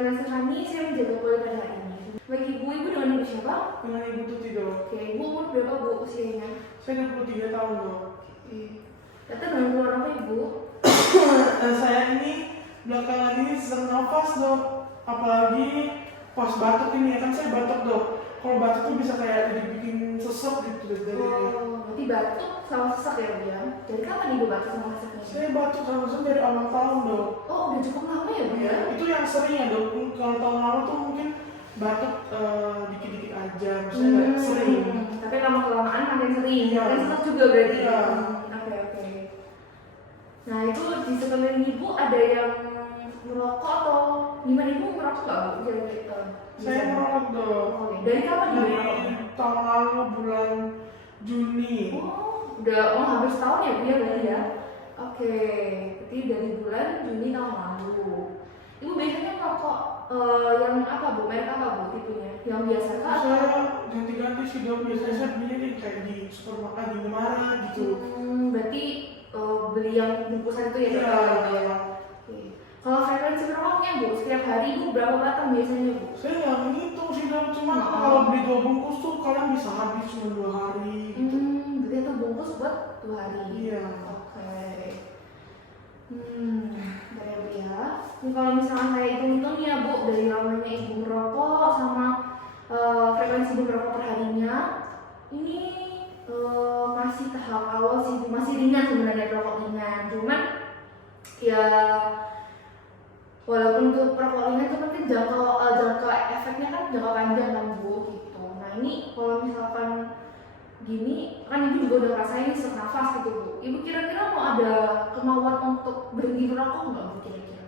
Freelance Hani, saya menjaga pola pada hari ini. Bagi ibu dengan ibu siapa? Dengan Ibu Tuti dong. Oke, ibu umur berapa bu usianya? Saya 23 tahun loh. Oke. Datang dengan keluhan apa ibu? Saya ini belakangan ini sesak nafas dok. Apalagi pas batuk ini, kan saya batuk dok. Kalau batuk tuh bisa kayak dibikin sesek gitu dari. Oh, berarti batuk sama sesak ya bu ya? Dari kapan ibu batuk sama sesaknya? Saya batuk langsung dari awal tahun dok. Oh, udah cukup lama ya bu ya? Itu yang sering ya dok. Kalau tahun lalu tuh mungkin batuk dikit-dikit aja, maksudnya nggak sering. Tapi lama-kelamaan makin sering, Iya. makin sesak juga berarti. Iya. Oke. Nah itu di sekeliling ibu ada yang merokok atau gimana, ibu merokok nggak bu? Kira-kira. Saya merokok dok. Oke. Dari kapan ibu Dari merokok? tahun lalu bulan Juni. Udah hampir setahun ya bu ya berarti ya? Oke, berarti dari bulan Juni tahun lalu. Ibu biasanya merokok yang apa bu? Merek apa bu tipenya? Yang biasa kah? Saya ganti-ganti sih dok. Biasanya saya belinya nih kayak di supermarket di Indomaret gitu. Berarti beli yang bungkusan itu ya dok? Iya. Oke. Kalau frekuensi merokoknya bu, setiap hari ibu berapa batang biasanya bu? Saya nggak ngitung sih dok. Cuma kalau beli 2 bungkus tuh kalian bisa habis cuma 2 hari gitu. Berarti itu bungkus buat 2 hari. Iya. Oke. Bentar ya bu ya. Ini kalau misalnya saya hitung-hitung ya bu, dari lamanya ibu merokok sama frekuensi ibu merokok perharinya, ini masih tahap awal sih, masih ringan sebenarnya, rokok ringan. Cuman ya walaupun untuk perokok ringan itu kan jangka efeknya kan jangka panjang kan bu gitu. Nah ini kalau misalkan gini kan ibu juga udah ngerasain sesak nafas gitu bu. Ibu kira-kira mau ada kemauan untuk berhenti merokok nggak bu kira-kira?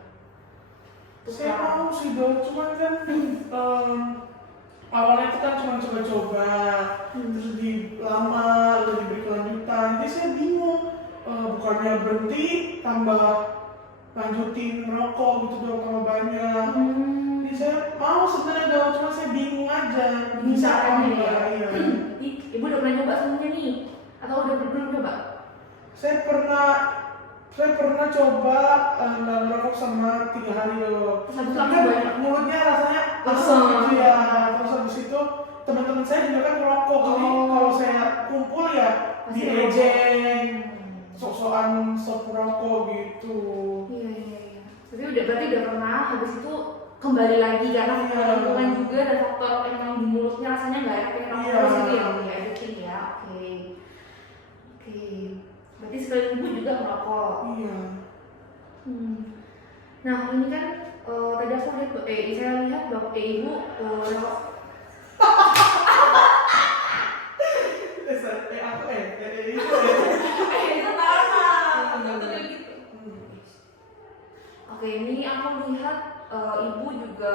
Saya mau sih dok. Cuman kan awalnya itu kan cuma coba-coba, terus lama lalu diberi kelanjutan. Jadi saya bingung, bukannya berhenti tambah lanjutin merokok gitu dong kalau banyak. Jadi saya mau sebenarnya dong, cuma saya bingung aja. Bisa aja ya. Iya. Ibu udah pernah nyoba sebelumnya nih? Atau udah belum coba? Saya pernah coba nggak merokok sama 3 hari loh. Terus habis itu Tapi langsung banyak? mulutnya rasanya Asam. gitu ya. Terus habis itu teman-teman saya juga kan merokok. Jadi kalau saya kumpul ya diejeng, sok-sokan stop merokok gitu. Iya. Berarti udah pernah, habis itu kembali lagi karena faktor lingkungan juga dan faktor emang di mulutnya rasanya nggak enak pengen rokok terus itu ya bu ya, editing ya. Oke. Berarti sekalian ibu juga merokok. Iya. Nah ini kan tadi aku lihat saya lihat ibu merokok. Itu tahu gitu. Oke, ini aku lihat ibu juga.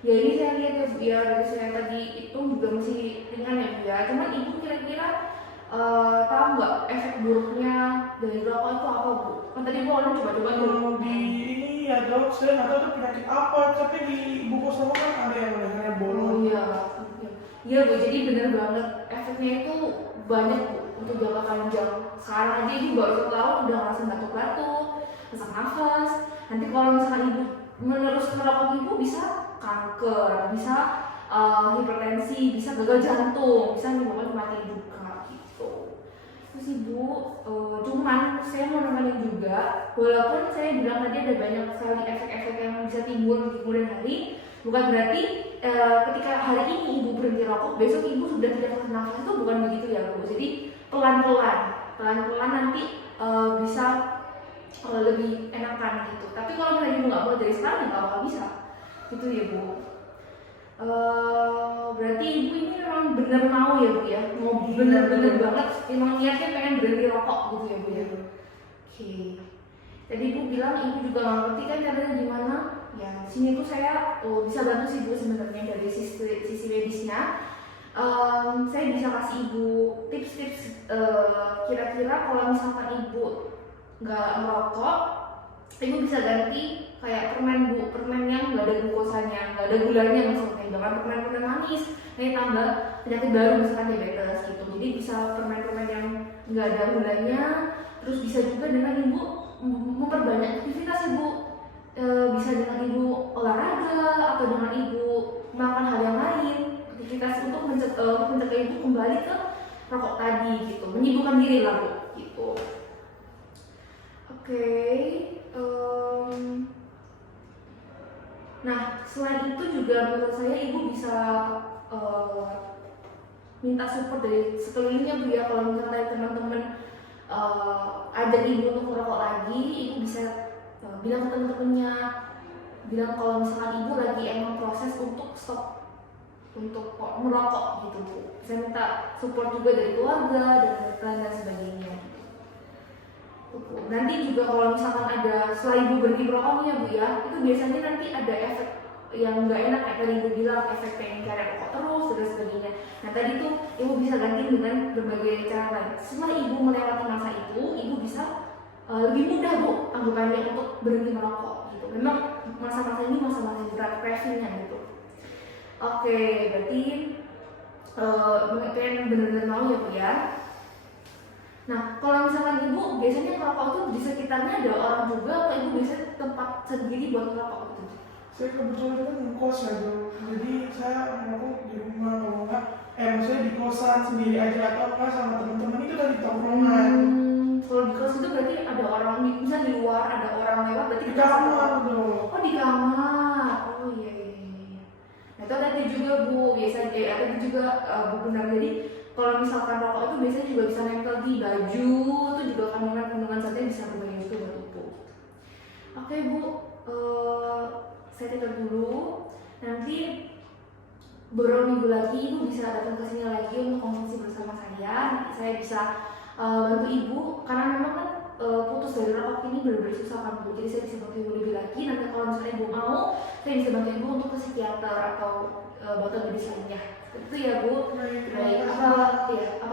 Ya ini saya lihat ya bu ya, dari saya tadi itu juga masih ringan ya bu ya. Cuman ibu kira-kira tahu nggak efek buruknya dari rokok itu apa bu? Kan tadi bu orang coba-coba tuh. Di ini ya dok, saya nggak tahu itu penyakit apa, tapi di buku sama kan ada yang namanya bolong. Iya bu, jadi benar banget efeknya itu banyak bu untuk jangka panjang. Sekarang aja ibu baru 1 tahun udah ngerasain batuk-batuk, sesak nafas. Nanti kalau misalkan ibu meneruskan merokok ibu bisa kanker, bisa hipertensi, bisa gagal jantung, bisa menyebabkan kematian juga gitu. Terus ibu, cuman saya mau nemenin juga, walaupun saya bilang tadi ada banyak sekali efek-efek yang bisa timbul di kemudian hari, bukan berarti ketika hari ini ibu berhenti rokok, besok ibu sudah tidak sesak nafas, itu bukan begitu ya bu. Jadi pelan-pelan nanti bisa lebih enakan gitu. Tapi kalau misalnya ibu nggak mau dari sekarang, nggak bakal bisa gitu ya bu. Berarti ibu ini memang benar mau ya bu ya, mau benar-benar banget memang niatnya pengen berhenti rokok gitu ya bu ya. Oke. Tadi ibu bilang ibu juga nggak ngerti kan caranya gimana. Ya di sini tuh saya bisa bantu sih bu sebenarnya dari sisi medisnya. Saya bisa kasih ibu tips-tips kira-kira kalau misalkan ibu nggak merokok, ibu bisa ganti kayak permen bu, permen yang nggak ada glukosannya, nggak ada gulanya maksudnya, jangan permen manis, ini tambah penyakit baru misalkan diabetes gitu. Jadi bisa permen-permen yang nggak ada gulanya, terus bisa juga dengan ibu memperbanyak aktivitas ibu. bisa dengan ibu olahraga atau dengan ibu melakukan hal yang lain, aktivitas untuk mencegah ibu kembali ke rokok tadi gitu, menyibukkan diri lah Bu gitu. Oke, nah selain itu juga menurut saya ibu bisa minta support dari sekelilingnya Bu ya. Kalau misalnya teman-teman ada ibu untuk merokok lagi, ibu bisa bilang ke teman-temannya, bilang kalau misalkan ibu lagi emang proses untuk stop untuk merokok gitu Bu. Saya minta support juga dari keluarga dan sebagainya. Nanti juga kalau misalkan ada setelah ibu berhenti merokok nih ya Bu ya, itu biasanya nanti ada efek yang nggak enak kayak tadi ibu bilang, efek pengen cari rokok terus dan sebagainya. Nah tadi tuh ibu bisa ganti dengan berbagai cara lain. Setelah ibu melewati masa itu, ibu bisa lebih mudah Bu anggapannya untuk berhenti merokok gitu. Memang masa-masa ini masa-masa berat cravingnya gitu. Oke, berarti pengen benar-benar mau ya Bu ya. Nah, kalau misalkan ibu biasanya ngerokok tuh di sekitarnya ada orang juga, atau ibu biasanya tempat sendiri buat ngerokok gitu? Saya kebetulan kan ngekos ya Bu, jadi saya merokok di rumah, kalau enggak maksudnya di kosan sendiri aja atau enggak sama teman-teman itu dari tongkrongan. Kalau di kos itu berarti ada orang, misalnya di luar ada orang lewat, berarti Di kamar tuh. Oh di kamar, oh iya. Nah itu ada juga Bu, biasanya ada juga Bu benar. Jadi kalau misalkan rokok itu biasanya juga bisa nempel di baju, itu juga kandungan zatnya bisa berbahaya juga buat tubuh. Oke Bu, saya tutup dulu. Nanti beberapa minggu lagi Ibu bisa datang ke sini lagi untuk konsumsi bersama saya. Nanti saya bisa bantu Ibu, karena memang kan putus dari rokok ini benar-benar susah kan Bu. Jadi saya bisa bantu Ibu lebih lagi. Nanti kalau misalnya Ibu mau, saya bisa bantu Ibu untuk ke psikiater atau bantuan medis lainnya. Itu ya Bu. Baik, Baik, apa